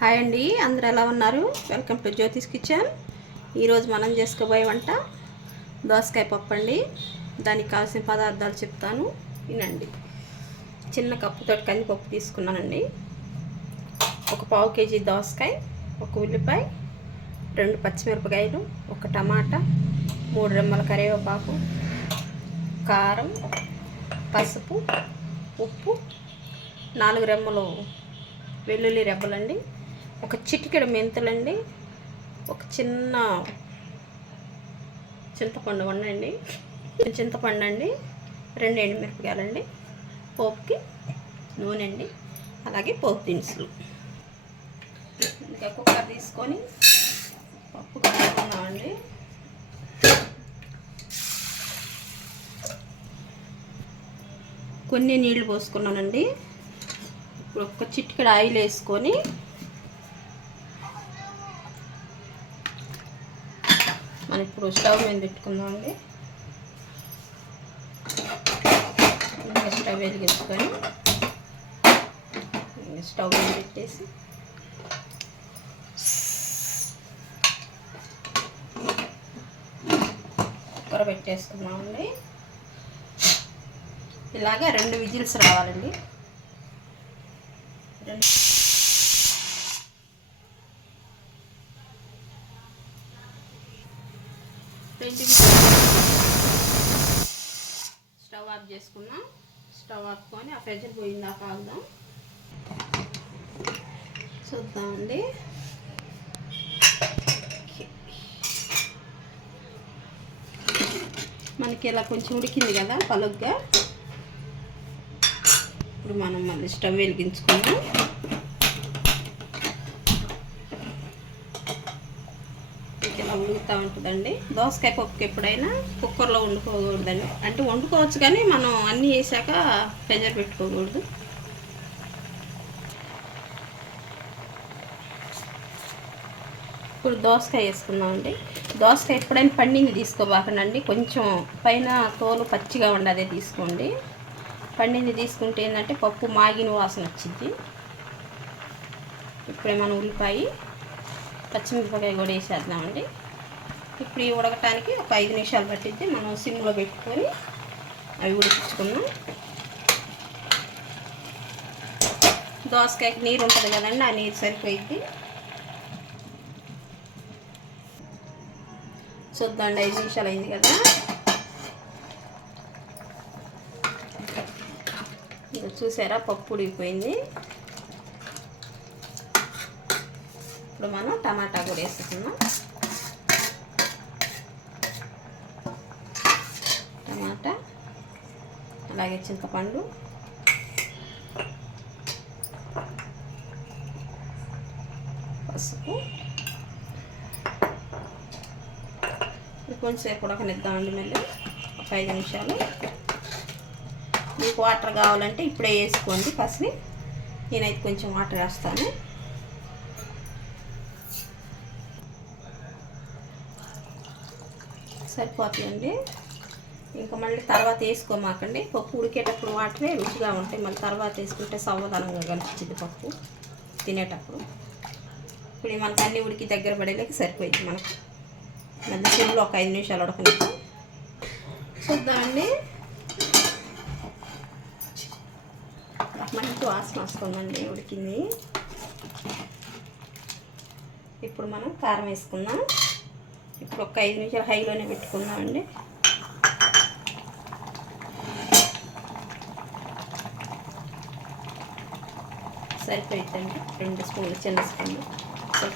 Hi అండి, అందరూ ఎలా ఉన్నారు? Welcome to Jyothish kitchen. ఈరోజు మనం చేసుకోబోయే వంట దోసకాయ పప్పు అండి. దానికి కావాల్సిన పదార్థాలు చెప్తాను, వినండి. చిన్న కప్పుతో కందిపప్పు తీసుకున్నానండి. ఒక పావు కేజీ దోసకాయ, ఒక ఉల్లిపాయ, 2 పచ్చిమిరపకాయలు, ఒక టమాటా, 3 రెమ్మల కరివేపాకు, కారం, పసుపు, ఉప్పు, 4 రెమ్మలు వెల్లుల్లి రెబ్బలండి, ఒక చిటికెడు మెంతులండి, ఒక చిన్న చింతపండు ఉండండి, చింతపండు అండి, 2 ఎండుమిరపకాయలండి, పోపుకి నూనె అండి, అలాగే పోపు దినుసులు. ఇంకా కుక్కర్ తీసుకొని పప్పు కలుపుకుందామండి. కొన్ని నీళ్లు పోసుకున్నానండి. ఇప్పుడు ఒక చిటికెడు ఆయిల్ వేసుకొని మనం ఇప్పుడు స్టవ్ మీద పెట్టుకుందామండి. స్టవ్ వెలిగించుకొని స్టవ్ మీద పెట్టేసి కుక్కర్ పెట్టేసుకున్నామండి. ఇలాగా 2 విజిల్స్ రావాలండి. 2 స్టవ్ ఆఫ్ చేసుకున్నాం. స్టవ్ ఆపుకొని ఆ ప్రెషర్ పోయిందా కాగుదాం చూద్దామండి. మనకి ఇలా కొంచెం ఉడికింది కదా పలుగ్గా. ఇప్పుడు మనం మళ్ళీ స్టవ్ వెలిగించుకుందాం. ఇలా ఉడుకుతూ ఉంటుందండి. దోసకాయ పప్పుకి ఎప్పుడైనా కుక్కర్లో వండుకోకూడదండి. అంటే వండుకోవచ్చు కానీ మనం అన్నీ వేసాక ప్రెషర్ పెట్టుకోకూడదు. ఇప్పుడు దోసకాయ వేసుకుందామండి. దోసకాయ ఎప్పుడైనా పండింది తీసుకోబాకండి. కొంచెం పైన తోలు పచ్చిగా ఉండదే తీసుకోండి. పండింది తీసుకుంటే ఏంటంటే పప్పు మాగిన వాసన వచ్చింది. ఇప్పుడే మనం ఉల్లిపాయ, పచ్చిమిరపకాయ కూడా వేసేద్దామండి. ఇప్పుడు ఈ ఉడకటానికి ఒక 5 నిమిషాలు పట్టిద్ది. మనం సిమ్లో పెట్టుకొని అవి ఉడికించుకున్నాం. దోసకాయకి నీరు ఉంటుంది కదండి, ఆ నీరు సరిపోయిద్ది. చూద్దాండి, 5 నిమిషాలు అయింది కదా. ఇది చూసారా, పప్పు ఉడికిపోయింది. ఇప్పుడు మనం టమాటా కూడా వేసుకున్నాం. టమాటా, అలాగే చింతపండు, పసుపు. కొంచెంసేపు ఉడకనిద్దామండి. మళ్ళీ ఒక 5 నిమిషాలు. మీకు వాటర్ కావాలంటే ఇప్పుడే వేసుకోండి పసిని. నేనైతే కొంచెం వాటర్ వేస్తాను. సరిపోతుందండి. ఇంకా మళ్ళీ తర్వాత వేసుకోమాకండి. పప్పు ఉడికేటప్పుడు వాటరే రుచిగా ఉంటాయి. మళ్ళీ తర్వాత వేసుకుంటే సవ్వదనంగా కనిపించింది పప్పు తినేటప్పుడు. ఇప్పుడు మనకు అన్నీ ఉడికి దగ్గర పడేలాకి సరిపోయింది. మనకు మళ్ళీ సిమ్లో ఒక 5 నిమిషాలు ఉడకనిద్దాం. చూద్దామండి. మంచి వాసన వస్తుందండి, ఉడికింది. ఇప్పుడు మనం కారం వేసుకుందాం. ఇప్పుడు ఒక 5 నిమిషాలు హైలోనే పెట్టుకుందామండి. సరిపోయిద్దండి. 2 స్పూన్లు, చిన్న స్పూన్లు.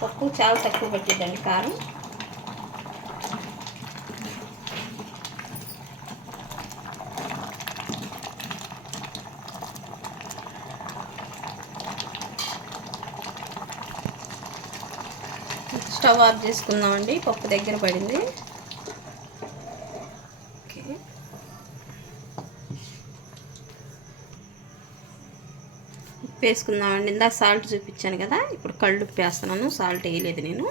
పప్పు చాలా తక్కువ పట్టిద్దండి కారం. స్టవ్ ఆఫ్ చేసుకుందామండి. పప్పు దగ్గర పడింది. ఓకే, ఉప్పు వేసుకుందామండి. ఇందాక సాల్ట్ చూపించాను కదా, ఇప్పుడు కళ్ళు ఉప్పు వేస్తున్నాను. సాల్ట్ వేయలేదు నేను.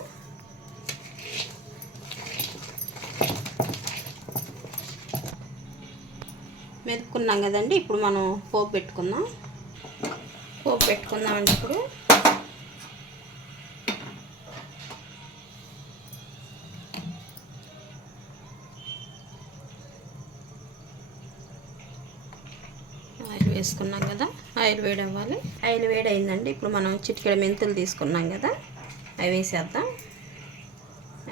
మెదుపుకున్నాం కదండి. ఇప్పుడు మనం పోపు పెట్టుకుందాం. పోపు పెట్టుకుందామండి. ఇప్పుడు వేసుకున్నాం కదా, ఆయిల్ వేడి అవ్వాలి. ఆయిల్ వేడి అయిందండి. ఇప్పుడు మనం చిటికెడ మెంతులు తీసుకున్నాం కదా, అవి వేసేద్దాం.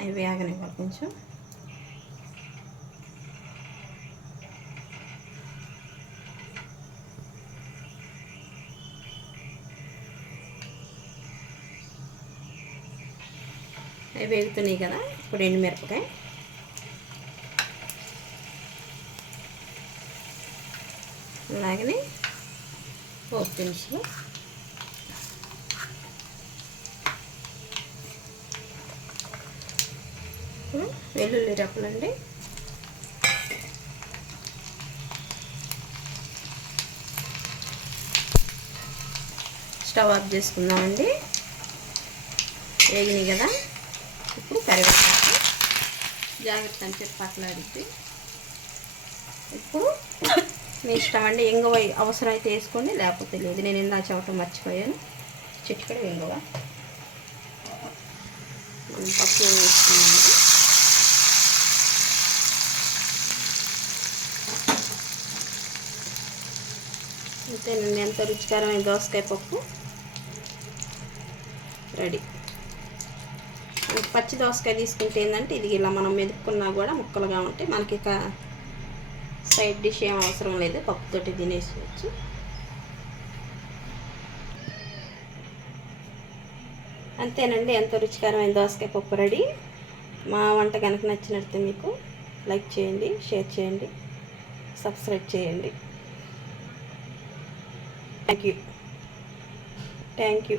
అవి వేగనివ్వాలి కొంచెం. అవి వేగుతున్నాయి కదా, ఇప్పుడు ఎండుమిరపకాయ, అలాగనే పోపు దినుసులు, వెల్లుల్లి రెప్పలండి, స్టవ్ ఆఫ్ చేసుకుందామండి. వేగినాయి కదా, ఇప్పుడు కరివేపాకు జాగ్రత్త అని చెప్పి పట్లాడిద్ది. ఇప్పుడు మీ ఇష్టం అండి, ఇంగువ అవసరం అయితే వేసుకోండి, లేకపోతే లేదు. నేను ఇందా చెప్పటం మర్చిపోయాను, చిటికెడు ఇంగువ. మనం పప్పు వేసుకున్నాము. అంతేనండి, ఎంతో రుచికరమైన దోసకాయ పప్పు రెడీ. పచ్చి దోసకాయ తీసుకుంటే ఏంటంటే ఇది ఇలా మనం మెదుపుకున్నా కూడా ముక్కలుగా ఉంటే మనకి ఇక సైడ్ డిష్ ఏం అవసరం లేదు, పప్పుతోటి తినేసుకోవచ్చు. అంతేనండి, ఎంతో రుచికరమైన దోసకాయ పప్పు రెడీ. మా వంట కనుక నచ్చినట్లయితే మీకు లైక్ చేయండి, షేర్ చేయండి, సబ్స్క్రైబ్ చేయండి. Thank you.